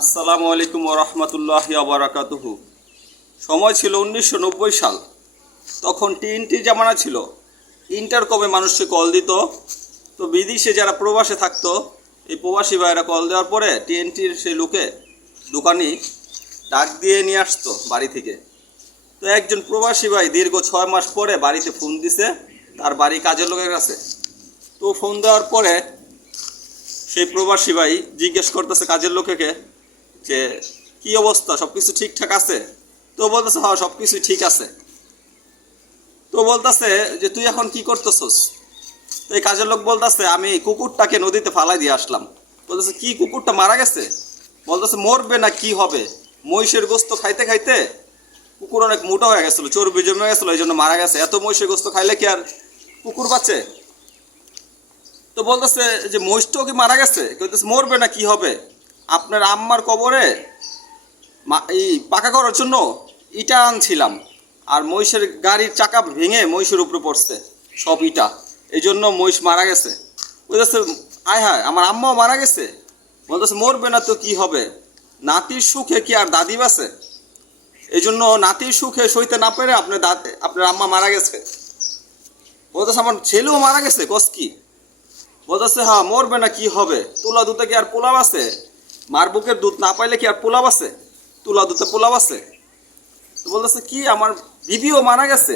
আসসালামু আলাইকুম রহমতুল্লাহ আবরাকাতুহু সময় ছিল উনিশশো নব্বই সাল। তখন টিএনটি জামানা ছিল। ইন্টার কবে মানুষকে কল দিত। তো বিদেশে যারা প্রবাসে থাকতো, এই প্রবাসী ভাইরা কল দেওয়ার পরে টিএনটির সেই লোকে দোকানি ডাক দিয়ে নিয়ে আসতো বাড়ি থেকে। তো একজন প্রবাসী ভাই দীর্ঘ ছয় মাস পরে বাড়িতে ফোন দিছে, তার বাড়ি কাজের লোকের কাছে। তো ফোন দেওয়ার পরে সেই প্রবাসী ভাই জিজ্ঞেস করতেছে কাজের লোকেকে যে কি অবস্থা? সব কিছু ঠিকঠাক আছে? তো বলতেছে হ্যাঁ সব কিছুই ঠিক আছে। তো বলতেছে যে, তুই এখন কি করতেছস? তো এই কাজের লোক বলতেছে, আমি কুকুরটাকে নদীতে ফালাই দিয়ে আসলাম। বলতেছে, কি? কুকুরটা মারা গেছে? বলতেছে, মরবে না, কি হবে? মহিষের গোস্ত খাইতে খাইতে কুকুর অনেক মোটা হয়ে গেছিল, চর্বি জমে গেছিল, এই জন্য মারা গেছে। এত মহিষের গোস্ত খাইলে কি আর কুকুর বাঁচে? তো বলতেছে যে, মহিষটাও কি মারা গেছে? বলতেছে মরবে না, কি হবে? আপনার আম্মার কবরে এই পাকা করার জন্য ইটা আনছিলাম। আর মহিষের গাড়ির চাকা ভেঙে মহিষের উপরে পড়ছে, সব ইটা। এই জন্য মহিষ মারা গেছে। বলতেছে, আয় হায়, আমার আম্মাও মারা গেছে? বলতেছে, মরবে না তো কি হবে? নাতির সুখে কি আর দাদি বাসে? এই জন্য নাতির সুখে সইতে না পেরে আপনার দাদি আপনার আম্মা মারা গেছে। বলতেছে, আমার ছেলেও মারা গেছে, কস কি? বলতেছে হ্যাঁ মরবে না কি হবে? তুলা দুধে কি আর পোলাপ আছে? মার বুকের দুধ না পাইলে কি আর পোলাপ আছে? তুলা দুধে পোলাপ আছে? তো বলতেছে, কি? আমার বিবিও মারা গেছে।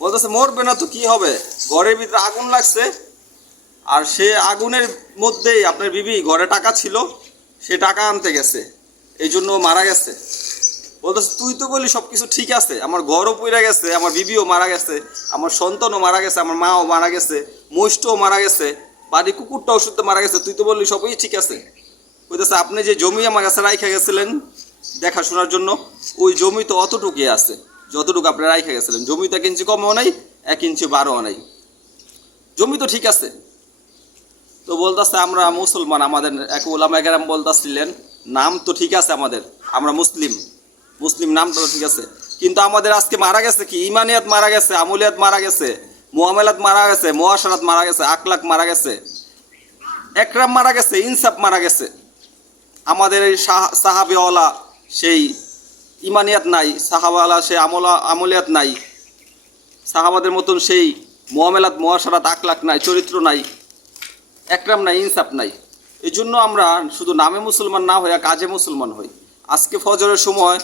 বলতেছে, মরবে না তো কি হবে? ঘরের ভিতরে আগুন লাগছে। আর সে আগুনের মধ্যেই আপনার বিবি ঘরে টাকা ছিল, সে টাকা আনতে গেছে। এই জন্য মারা গেছে। বলতেছে, তুই তো বলি সব কিছু ঠিক আছে। আমার ঘরও পড়ে গেছে, আমার বিবিও মারা গেছে, আমার সন্তানও মারা গেছে, আমার মাও মারা গেছে, মহিষটাও মারা গেছে বাড়ি কুকুরটাও শুদ্ধ মারা গেছে। তুই তো বললি সবই ঠিক আছে। বলতেছে আপনি যে জমি আমার কাছে রাইখা গেছিলেন দেখাশোনার জন্য, ওই জমি তো অতটুকুই আছে, যতটুকু আপনি রাইখা গেছিলেন। জমি তো এক ইঞ্চি কমও নাই, এক ইঞ্চি বারোও নাই। জমি তো ঠিক আছে। তো বলতেছে, আমরা মুসলমান, আমাদের এক ওলামা বলতেছিলেন, নাম তো ঠিক আছে আমাদের, আমরা মুসলিম মুসলিম নামটা তো ঠিক আছে। কিন্তু আমাদের আজকে মারা গেছে কি? ইমানিয়াত মারা গেছে, আমুলিয়াত মারা গেছে মোহামেলাত মারা গেছে মহাসারাত মারা গেছে, আকলাক মারা গেছে, একরাম মারা গেছে, ইনসাফ মারা গেছে। আমাদের এই সাহা- সাহাবিওয়ালা সেই ইমানিয়াত নাই, সাহাবাওয়ালা সেই আমলা আমলিয়াত নাই, সাহাবাদের মতন সেই মোহামেলাত মহাসারাত আকলাক নাই, চরিত্র নাই, একরাম নাই, ইনসাফ নাই। এই জন্য আমরা শুধু নামে মুসলমান না হইয়া কাজে মুসলমান হই। আজকে ফজরের সময়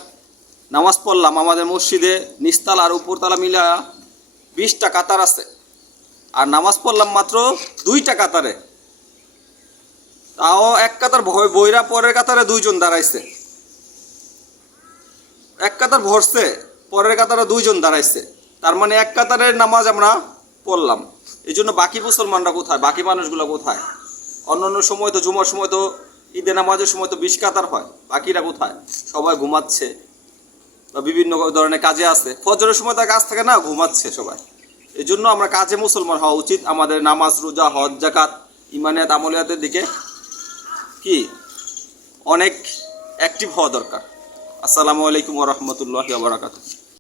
নামাজ পড়লাম, আমাদের মসজিদে নিস্তাল আর উপরতলা মিলা বিশটা কাতার আছে। আর নামাজ পড়লাম মাত্র দুইটা কাতারে। তাও এক কাতার বইরা পরের কাতারে দুইজন দাঁড়াইছে। এক কাতার ভরছে, পরের কাতারে দুইজন দাঁড়াইছে। তার মানে এক কাতারের নামাজ আমরা পড়লাম। এই জন্য বাকি মুসলমানরা কোথায়? বাকি মানুষগুলো কোথায়? অন্য অন্য সময় তো জুমার সময় তো ঈদের নামাজের সময় তো বিশ কাতার হয়। বাকিরা কোথায়? সবাই ঘুমাচ্ছে। বা বিভিন্ন ধরনের কাজে আছে। ফজরের সময় তার কাজ থাকে না, ঘুমাচ্ছে সবাই। এই জন্য আমরা কাজে মুসলমান হওয়া উচিত। আমাদের নামাজ, রোজা, হজ জাকাত ইমানিয়াত আমলিয়াতের দিকে কি? অনেক অ্যাক্টিভ হওয়া দরকার। আসসালামু আলাইকুম রহমতুল্লাহ বারাকাতুহ।